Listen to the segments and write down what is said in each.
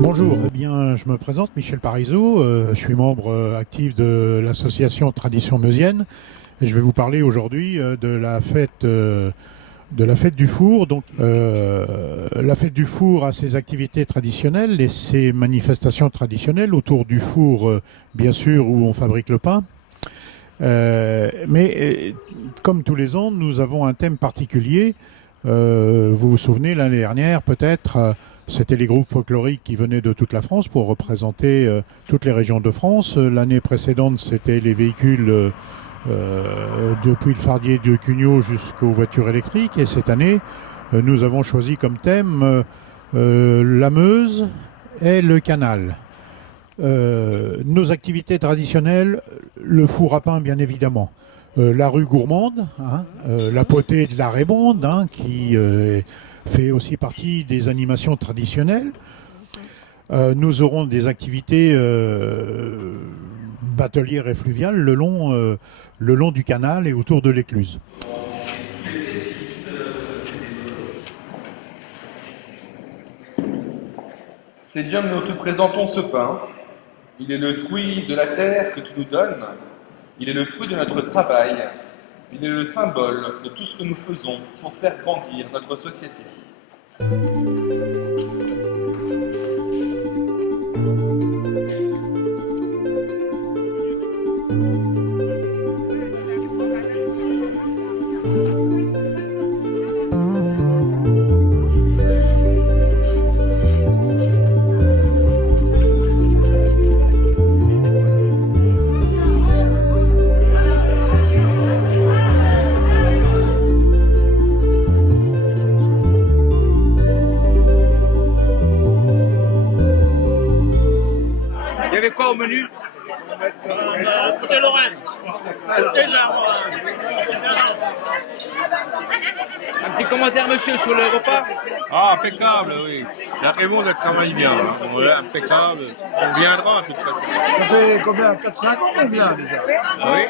Bonjour, eh bien, je me présente, Michel Parizeau, je suis membre actif de l'association Tradition Meusienne et je vais vous parler aujourd'hui de la fête du four. Donc, la fête du four a ses activités traditionnelles et ses manifestations traditionnelles autour du four, bien sûr, où on fabrique le pain. Mais comme tous les ans, nous avons un thème particulier. Vous vous souvenez, l'année dernière, peut-être, c'était les groupes folkloriques qui venaient de toute la France pour représenter toutes les régions de France. L'année précédente, c'était les véhicules depuis le fardier de Cugnot jusqu'aux voitures électriques. Et cette année, nous avons choisi comme thème la Meuse et le canal. Nos activités traditionnelles, le four à pain bien évidemment, la rue gourmande, la potée de la Rébonde, qui fait aussi partie des animations traditionnelles. Nous aurons des activités batelières et fluviales le long du canal et autour de l'écluse. Seigneur, nous te présentons ce pain. Il est le fruit de la terre que tu nous donnes. Il est le fruit de notre travail. Il est le symbole de tout ce que nous faisons pour faire grandir notre société. Il y avait quoi au menu? Côté Lorraine. Un petit commentaire, monsieur, sur le repas? Ah, impeccable, oui. La Rébonde, elle travaille bien. Hein. Voilà, impeccable. On viendra, de toute façon. Ça fait combien? 4-5 ans qu'on vient déjà. Ah oui?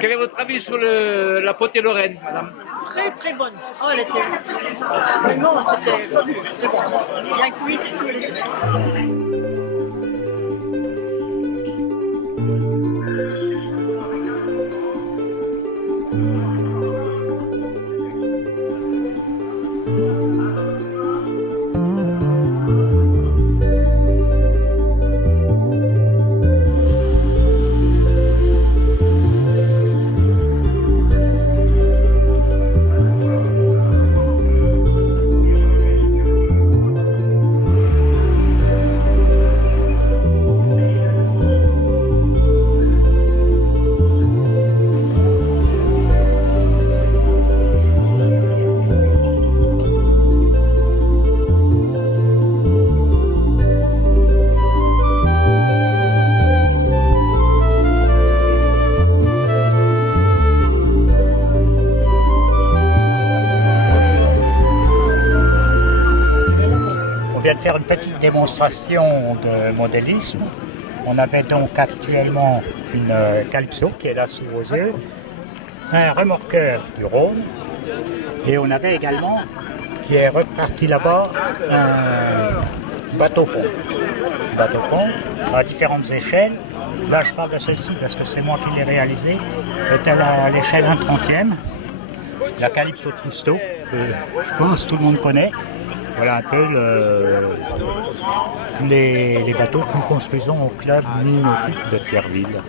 Quel est votre avis sur la potée Lorraine, madame? Très très bonne. Oh, elle était. Non, c'était. C'est bon. Bien cuite et tout, elle était bien. On vient de faire une petite démonstration de modélisme. On avait donc actuellement une Calypso qui est là sous vos yeux, un remorqueur du Rhône, et on avait également, qui est reparti là-bas, un bateau-pont. Bateau-pont à différentes échelles. Là, je parle de celle-ci parce que c'est moi qui l'ai réalisée. Elle est à l'échelle 1/30e. La Calypso de Cousteau, que je pense tout le monde connaît. Voilà un peu les bateaux que nous construisons au club nautique de Thierville.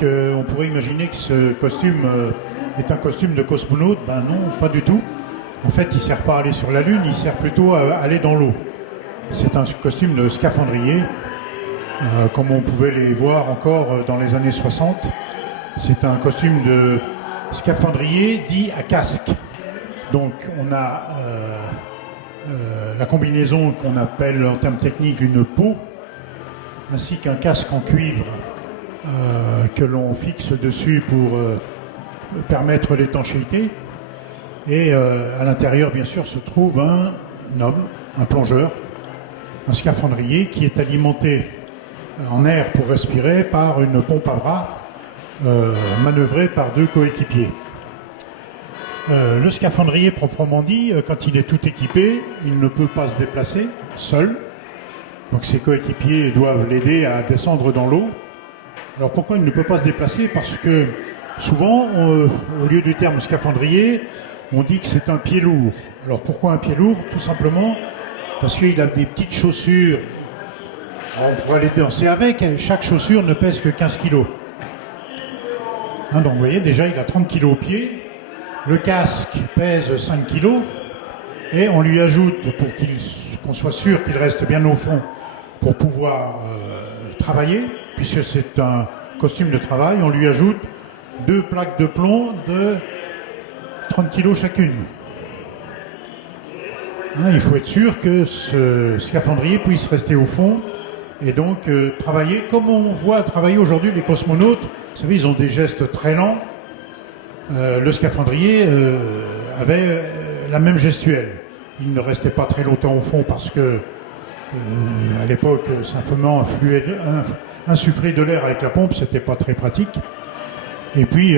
Donc on pourrait imaginer que ce costume est un costume de cosmonaute. Ben non, pas du tout. En fait, il ne sert pas à aller sur la Lune, il sert plutôt à aller dans l'eau. C'est un costume de scaphandrier, comme on pouvait les voir encore dans les années 60. C'est un costume de scaphandrier dit à casque. Donc on a la combinaison qu'on appelle en termes techniques une peau, ainsi qu'un casque en cuivre que l'on fixe dessus pour permettre l'étanchéité. Et à l'intérieur, bien sûr, se trouve un homme, un plongeur, un scaphandrier qui est alimenté en air pour respirer par une pompe à bras manœuvrée par 2 coéquipiers. Le scaphandrier, proprement dit, quand il est tout équipé, il ne peut pas se déplacer seul. Donc ses coéquipiers doivent l'aider à descendre dans l'eau. Alors pourquoi il ne peut pas se déplacer? Parce que souvent, au lieu du terme scaphandrier, on dit que c'est un pied lourd. Alors pourquoi un pied lourd? Tout simplement parce qu'il a des petites chaussures. On pourrait aller danser avec. Chaque chaussure ne pèse que 15 kg. Hein, donc vous voyez, déjà il a 30 kg au pied. Le casque pèse 5 kg. Et on lui ajoute, pour qu'on soit sûr qu'il reste bien au fond pour pouvoir travailler, puisque c'est un costume de travail, on lui ajoute 2 plaques de plomb de 30 kg chacune. Hein, il faut être sûr que ce scaphandrier puisse rester au fond et donc travailler comme on voit travailler aujourd'hui les cosmonautes. Vous savez, ils ont des gestes très lents. Le scaphandrier avait la même gestuelle. Il ne restait pas très longtemps au fond parce que à l'époque, simplement insuffler de l'air avec la pompe, c'était pas très pratique. Et puis,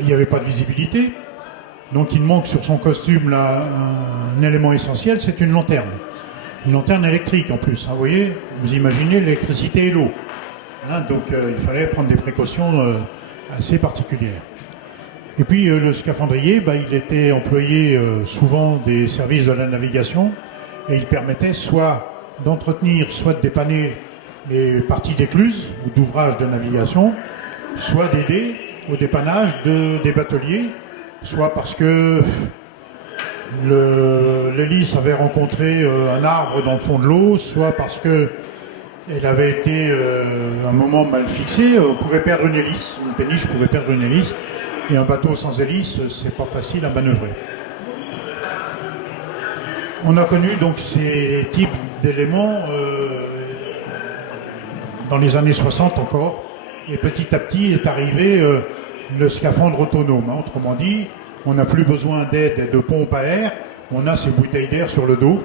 il n'y avait pas de visibilité. Donc il manque sur son costume là, un élément essentiel, c'est une lanterne. Une lanterne électrique en plus. Hein, vous voyez, vous imaginez l'électricité et l'eau. Hein, donc il fallait prendre des précautions assez particulières. Et puis le scaphandrier, il était employé souvent des services de la navigation et il permettait soit d'entretenir, soit de dépanner les parties d'écluses ou d'ouvrages de navigation, soit d'aider au dépannage des bateliers, soit parce que l'hélice avait rencontré un arbre dans le fond de l'eau, soit parce qu'elle avait été un moment mal fixée. On pouvait perdre une hélice, une péniche pouvait perdre une hélice, et un bateau sans hélice, c'est pas facile à manœuvrer. On a connu donc ces types d'éléments dans les années 60 encore, et petit à petit est arrivé le scaphandre autonome. Hein. Autrement dit, on n'a plus besoin d'aide et de pompe à air, on a ces bouteilles d'air sur le dos.